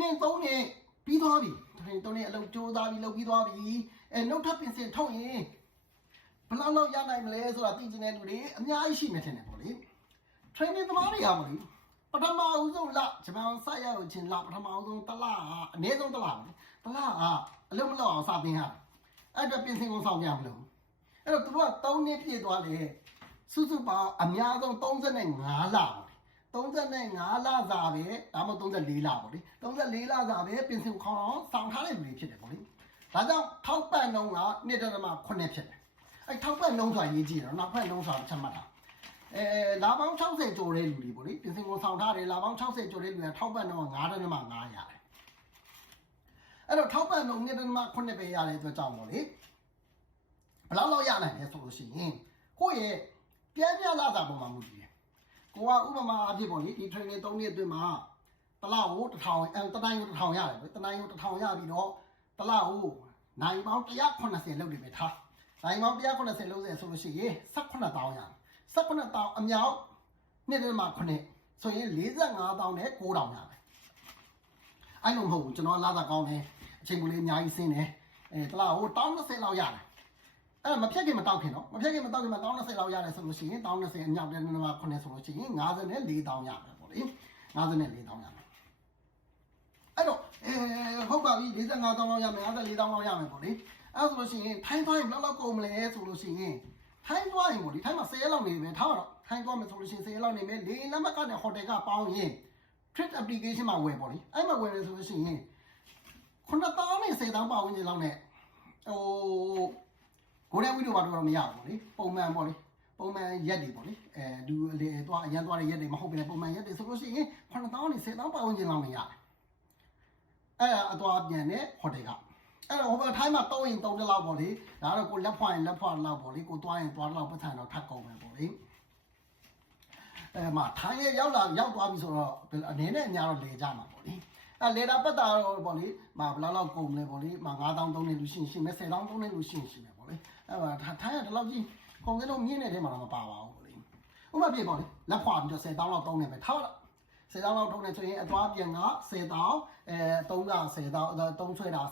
training 3နှစ်ပြီးသွားပြီ training 3နှစ်အလုပ်ကြိုးစားပြီးလုပ်ပြီးသွားပြီနှုတ်ထပ်ပြင်ဆင်ထုတ်ရင်ဘယ်လောက်ရနိုင်မလဲဆိုတာသိချင်တဲ့လူတွေအများကြီးရှိနေတယ်ပေါ့လေ training သမားတွေကပေါ့လေပထမအဦးဆုံးလဂျပန်စရလို့ချင်းလပထမအဦးဆုံးတစ်လအနည်းဆုံးတစ်လပေါ့လေတစ်လအလုပ်မလုပ်အောင်စတင်ရအဲ့အတွက်ပြင်ဆင်ကုန်ဆောင်ကြမလို့အဲ့တော့သူတို့က3နှစ်ပြည့်သွားတယ်စုစုပေါင်းအများဆုံး35လ35လစာပဲဒါမှမဟုတ်34လပေါ့လေ34လစာပဲပြင်ဆင်ခေါင်းဆောင်ထားတဲ့လူတွေဖြစ်တယ်ပေါ့လေဒါကြောင့်ထောက်ပံ့နှုန်းက1.8ဖြစ်တယ်အဲ့ထောက်ပံ့နှုန်းဆိုတာရေးကြည့်ရအောင်နောက်ဖက်နှုန်းဆိုတာချက်မှတ်တာလာပေါင်း60ကျော်တဲ့လူတွေပေါ့လေပြင်ဆင်ကိုဆောင်ထားတယ်လာပေါင်း60ကျော်တဲ့လူတွေထောက်ပံ့တော့9.5ရတယ်အဲ့တော့ထောက်ပံ့တော့1.8ပဲရတဲ့အတွက်ကြောင့်ပေါ့လေဘယ်လောက်ရနိုင်လဲဆိုလို့ရှိရင်ကိုယ့်ရဲ့ပြည့်ပြည့်လာတာပုံမှန်မှုတည်တယ်ကိုကဥပမာအဖြစ်ပေါ့လေဒီ training 3နှစ်အတွင်းမှာတစ်လကို1000တတိုင်းကို1000ရတယ်ပဲတတိုင်းကို1000ရပြီးတော့တစ်လကိုနိုင်ပေါင်း180လုပ်နေမယ်ထားနိုင်ပေါင်း180လုပ်စေဆိုလို့ရှိရင်18000ရတယ်18000အမြောက်1.8ဆိုရင်45000နဲ့9000ရတယ်အဲ့လိုမဟုတ်ဘူးကျွန်တော်လာတာကောင်းတယ်အချိန်ကလေးအများကြီးဆင်းတယ်တလားဟို1020လောက်ရတယ်အဲ့မဖြတ်ခင်မတောက်ခင်နော်မဖြတ်ခင်မတောက်ခင်မှာ1020လောက်ရတယ်ဆိုလို့ရှိရင်1020အမြောက်1.8ဆိုလို့ရှိရင်54,000ရတယ်ပေါ့လေ54,000ရတယ်အဲ့တော့ဟုတ်ပါပြီ45,000လောက်ရမယ်54,000လောက်ရမယ်ပေါ့လေအဲ့ဆိုလို့ရှိရင်ထိုင်းသွားရင်ဘယ်လောက်ကုန်မလဲဆိုလို့ရှိရင်ထိုင်းသွားရင်ပေါ့ဒီထိုင်းမှာ10လောက်နေပဲထားတော့ထိုင်းသွားမယ်ဆိုလို့ရှိရင်10လောက်နေမယ်လေနံပါတ်ကနေဟိုတယ်ကပေါင်းရင် trip application မှာဝယ်ပေါ့လေအဲ့မှာဝယ်ရဆိုလို့ရှိရင်9,000နဲ့10,000ပါဝင်နေလောက်နဲ့ဟိုကိုယ်တိုင်ဝီဒီယိုပါတော့မရဘူးပေါ့လေပုံမှန်ပေါ့လေပုံမှန်ရက်တွေပေါ့လေဒူလေသွားအရန်သွားတဲ့ရက်တွေမဟုတ်ဘဲပုံမှန်ရက်တွေဆိုလို့ရှိရင်9,000နဲ့10,000ပါဝင်နေလောက်နေရတယ်အဲ့အသွားပြန်တဲ့ဟိုတယ်ကအဲ့တော့ဟိုဘက်ထိုင်းမှာ3ရင်3လောက်ပေါ့လေဒါတော့ကိုလက်ဖွာရင်လက်ဖွာလောက်ပေါ့လေကိုသွားရင်သွားလောက်ပတ်စံတော့ထပ်ကုန်မယ်ပေါ့လေမှာထိုင်းရဲ့ရောက်သွားပြီဆိုတော့အနေနဲ့အများတော့လေကြမှာပေါ့လေလေတာပတ်တာတော့ပေါ့လေမှာဘယ်လောက်ကုန်မလဲပေါ့လေမှာ9,000သုံးနေလူရှိမယ်10,000သုံးနေလူရှိမယ်ပေါ့လေအဲ့မှာထိုင်းကဒီလောက်ကြီးကုန်စည်လုံးမြင့်နေတဲ့ထဲမှာတော့မပါပါဘူးပေါ့လေဥပမာပြပေါ့လေလက်ဖွာပြီးတော့10,000လောက်သုံးနေမယ်ထားတော့10,000လောက်ထုတ်နေဆိုရင်အသွားပြန်က10,0003က10,000 3ဆွဲတာ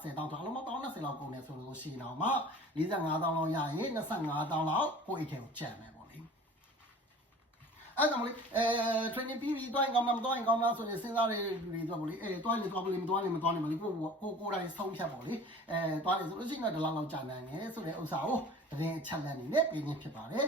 10,000ဆိုအလုံးပေါင်း120လောက်ကုန်နေဆိုလို့ရှိရင်တော့မှ45,000လောက်ရရင်25,000လောက်ကိုယ့်အိတ်ထဲကိုကျန်မယ်ပေါ့လေအဲ့ဒါမလို့training ပြီးပြီးတွိုင်းကောင်းမှမတွိုင်းကောင်းမှဆိုရင်စဉ်းစားတဲ့လူတွေတော့ပေါ့လေတွိုင်းလေတွားလို့မတွိုင်းလေမတွိုင်းလေမလို့ကိုတိုင်းဆုံးဖြတ်ပေါ့လေတွားလေဆိုလို့ရှိရင်တော့ဒီလောက်ကြာနိုင်တယ်ဆိုတဲ့ဥစ္စာကိုသတင်းအချက်လက်နေနဲ့ပြင်နေဖြစ်ပါတယ်